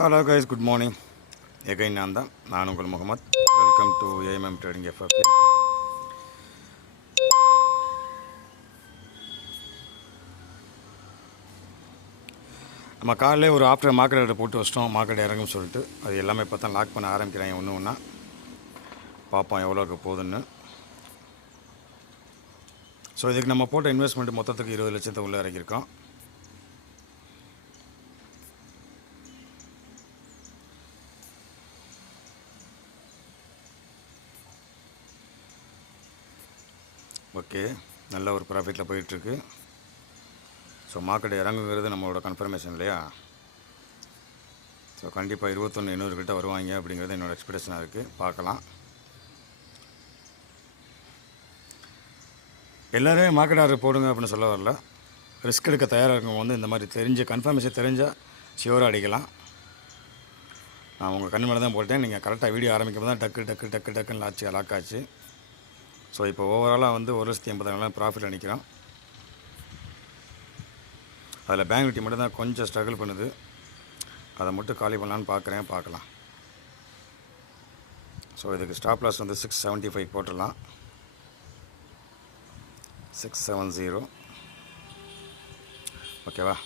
Hello guys good morning again நான் தான் நான் உங்கள் Mohammed welcome to AMM trading FFA நம்ம காலையிலே ஒரு ஆஃப்டர் மார்க்கெட்டை போட்டு வச்சிட்டோம். மார்க்கெட் இறங்கும்னு சொல்லிட்டு. அது எல்லாமே இப்போ தான் லாக் பண்ண ஆரம்பிக்கிறாங்க. ஒன்று ஒன்றா பார்ப்போம் எவ்வளோக்கு போகுதுன்னு. ஸோ இதுக்கு நம்ம போட்ட இன்வெஸ்ட்மெண்ட் மொத்தத்துக்கு இருபது லட்சத்தை உள்ளே இறக்கியிருக்கோம். ஓகே நல்ல ஒரு ப்ராஃபிட்டில் போயிட்டுருக்கு. ஸோ மார்க்கெட் இறங்குங்கிறது நம்மளோட கன்ஃபர்மேஷன் இல்லையா? ஸோ கண்டிப்பாக இருபத்தொன்று எண்ணூறு வருவாங்க அப்படிங்கிறது என்னோடய எக்ஸ்பெக்டேஷனாக இருக்குது பார்க்கலாம். எல்லோரும் மார்க்கெட் ஆர்டர் போடுங்க அப்படின்னு சொல்ல வரல. ரிஸ்க் எடுக்க தயாராக இருக்கவங்க வந்து இந்த மாதிரி தெரிஞ்ச கன்ஃபர்மேஷன் தெரிஞ்சால் ஷியோராக அடிக்கலாம். நான் உங்கள் கண் மேலே தான் போட்டேன். நீங்கள் கரெக்டாக வீடியோ ஆரம்பிக்கும் தான் டக்கு டக்கு டக்கு டக்குன்னு லாச்சு லாக் ஆச்சு. ஸோ இப்போ ஓவராலாக வந்து ஒரு லட்சத்தி எண்பதாயிரம் ப்ராஃபிட் நினைக்கிறோம் அதில் பேங்க் நிஃப்டி மட்டும் தான் கொஞ்சம் ஸ்ட்ரகிள் பண்ணுது. அதை மட்டும் காலி பண்ணலான்னு பார்க்குறேன் பார்க்கலாம் ஸோ இதுக்கு ஸ்டாப் லாஸ் வந்து சிக்ஸ் செவன்ட்டி ஃபைவ் போட்டுடலாம். சிக்ஸ் செவன் ஜீரோ ஓகேவா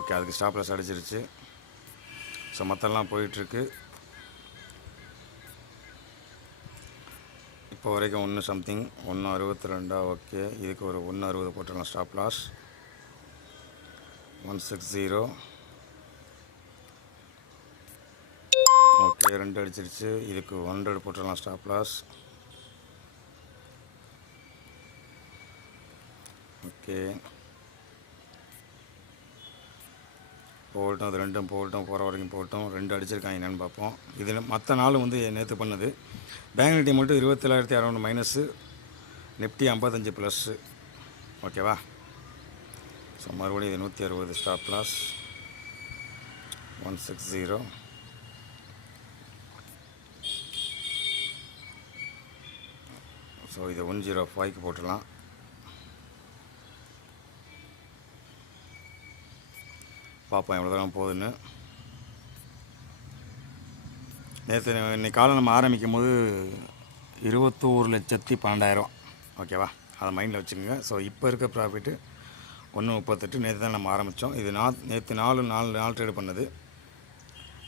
ஓகே அதுக்கு ஸ்டாப் லாஸ் அடிச்சிருச்சு. ஸோ மற்றெல்லாம் போயிட்டுருக்கு இப்போ வரைக்கும் ஒன்று சம்திங் ஒன்று அறுபத்தி ரெண்டா ஓகே இதுக்கு ஒரு ஒன்று அறுபது போட்டுடலாம் stop loss one six zero okay ரெண்டு அடிச்சிருச்சு. இதுக்கு ஹண்ட்ரட் போட்டுடலாம் ஸ்டாப் லாஸ் ஓகே போகட்டும் அது ரெண்டும் போகட்டும் போகிற வரைக்கும் போகட்டும் ரெண்டு அடிச்சிருக்காங்க என்னென்னு பார்ப்போம். இதில் மற்ற நாளும் வந்து நேற்று பண்ணது. பேங்க் நிஃப்டி மட்டும் இருபத்தேழாயிரத்தி அறநூறு மைனஸு நிஃப்டி ஐம்பத்தஞ்சு ப்ளஸ்ஸு ஓகேவா ஸோ மறுபடியும் இது நூற்றி அறுபது stop loss one six zero so இது ஒன் ஜீரோ ஃபைவ்க்கு போட்டுடலாம். பார்ப்போம் எவ்வளோ தூரம் போகுதுன்னு. நேற்று இன்னைக்கு காலம் நம்ம ஆரம்பிக்கும் போது இருபத்தோரு லட்சத்தி பன்னெண்டாயிரம். ஓகேவா? அதை மைண்டில் வச்சுக்கோங்க. ஸோ இப்போ இருக்க ப்ராஃபிட்டு ஒன்று முப்பத்தெட்டு. நேற்று தான் நம்ம ஆரம்பித்தோம். இது நா நேற்று நாலு நாலு நாலு ட்ரேடு பண்ணது.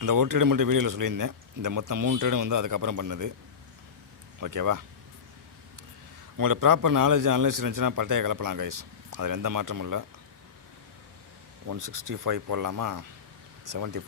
இந்த ஒரு ட்ரேடு மட்டும் வீடியோவில் சொல்லியிருந்தேன். இந்த மொத்தம் மூணு ட்ரேடும் வந்து அதுக்கப்புறம் பண்ணது. ஓகேவா? உங்களோட ப்ராப்பர் நாலேஜ் அனலைஸ் இருந்துச்சுன்னா பட்டையை கலப்பலாம் கைஸ் அதில் எந்த மாற்றமும் இல்லை. ஒன் சிக்ஸ்டி ஃபைவ் போடலாமா? Seventy four